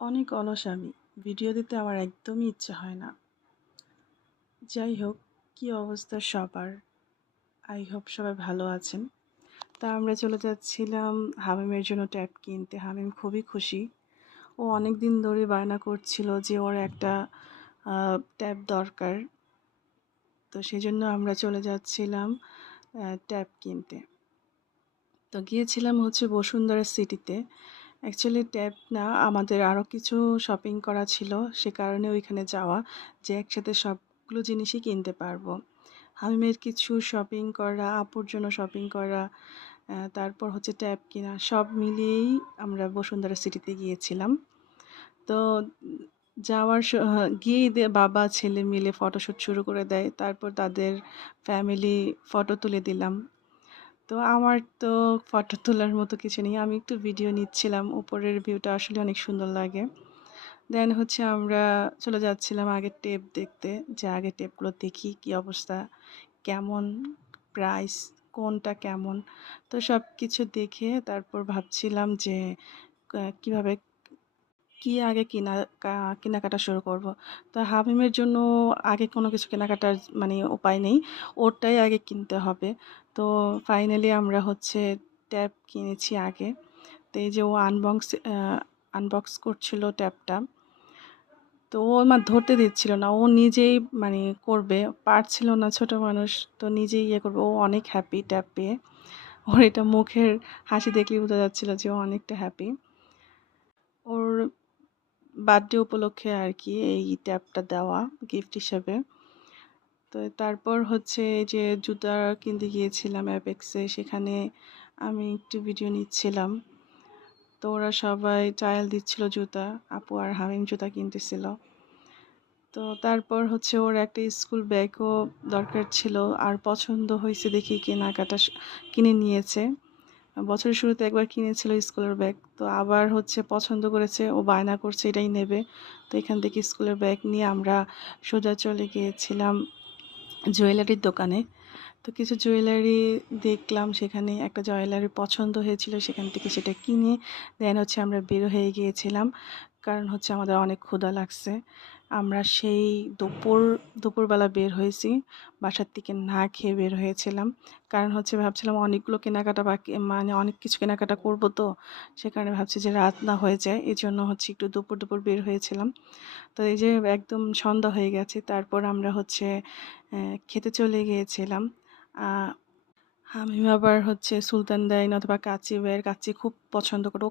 অনেক অলস আমি। ভিডিও দিতে আমার একদমই ইচ্ছা হয় না। যাই হোক, কী অবস্থা সবার? আই হোপ সবাই ভালো আছেন। তা আমরা চলে যাচ্ছিলাম হামিমের জন্য ট্যাব কিনতে। হামিম খুবই খুশি। ও অনেক দিন ধরে বায়না করছিল যে ওর একটা ট্যাব দরকার। তো সেজন্য আমরা চলে যাচ্ছিলাম ট্যাব কিনতে। তো গিয়েছিলাম হচ্ছে বসুন্ধরা সিটিতে। অ্যাকচুয়ালি ট্যাব না, আমাদের আরও কিছু শপিং করা ছিল, সে কারণে ওইখানে যাওয়া, যে একসাথে সবগুলো জিনিসই কিনতে পারবো। হামিমের কিছু শপিং করা, আপুর জন্য শপিং করা, তারপর হচ্ছে ট্যাব কিনা, সব মিলিয়েই আমরা বসুন্ধরা সিটিতে গিয়েছিলাম। তো গিয়েই বাবা ছেলে মিলে ফটোশ্যুট শুরু করে দেয়। তারপর তাদের ফ্যামিলি ফটো তুলে দিলাম। তো আমার তো ফটো তোলার মতো কিছু নেই, আমি একটু ভিডিও নিচ্ছিলাম। উপরের ভিউটা আসলে অনেক সুন্দর লাগে। দেন হচ্ছে আমরা চলে যাচ্ছিলাম আগে টেপ দেখতে, যে আগে টেপগুলো দেখি কি অবস্থা, কেমন প্রাইস, কোনটা কেমন। তো সব কিছু দেখে তারপর ভাবছিলাম যে কিভাবে কি আগে কেনাকাটা শুরু করব। তো হামিমের জন্য আগে কোনো কিছু কেনাকাটার মানে উপায় নেই, ওরটাই আগে কিনতে হবে। তো ফাইনালি আমরা হচ্ছে ট্যাব কিনেছি আগে। তো এই যে ও আনবক্স করছিল ট্যাবটা, তো ও আমার ধরতে দিচ্ছিল না, ও নিজেই মানে করবে, পারছিল না, ছোট মানুষ তো নিজেই ইয়ে করবে। ও অনেক হ্যাপি ট্যাব পেয়ে, ওর এটা মুখের হাসি দেখলেই বোঝা যাচ্ছিল যে ও অনেকটা হ্যাপি। ওর বার্থডে উপলক্ষে আর কি এই ট্যাবটা দেওয়া গিফট হিসেবে। তো তারপর হচ্ছে এই যে জুতা কিনতে গিয়েছিলাম অ্যাপেক্সে, সেখানে আমি একটু ভিডিও নিচ্ছিলাম। তো ওরা সবাই ট্রায়াল দিচ্ছিল জুতা, আপু আর হামিম জুতা কিনতেছিল। তো তারপর হচ্ছে ওর একটা স্কুল ব্যাগও দরকার ছিল, আর পছন্দ হয়েছে দেখি কিনে নিয়েছে। বছরের শুরুতে একবার কিনেছিল স্কুলের ব্যাগ, তো আবার হচ্ছে পছন্দ করেছে, ও বায়না করছে এটাই নেবে। তো এখান থেকে স্কুলের ব্যাগ নিয়ে আমরা সোজা চলে গিয়েছিলাম জুয়েলারির দোকানে। তো কিছু জুয়েলারি দেখলাম, সেখানে একটা জুয়েলারি পছন্দ হয়েছিল, সেখান থেকে সেটা কিনে দেন হচ্ছে আমরা বের হয়ে গিয়েছিলাম, কারণ হচ্ছে আমাদের অনেক ক্ষুধা লাগছে। আমরা সেই দুপুরবেলা বের হয়েছি, বাসার থেকে না খেয়ে বের হয়েছিলাম, কারণ হচ্ছে ভাবছিলাম অনেকগুলো কেনাকাটা বাকি, মানে অনেক কিছু কেনাকাটা করব, তো সে কারণে ভাবছি যে রাত না হয়ে যায়, এই জন্য হচ্ছে একটু দুপুর বের হয়েছিলাম। তো এই যে একদম সন্ধ্যা হয়ে গেছে, তারপর আমরা হচ্ছে খেতে চলে গিয়েছিলাম। হামিম আবার হচ্ছে সুলতান ডাইন অথবা কাচ্চি খুব পছন্দ করে, ও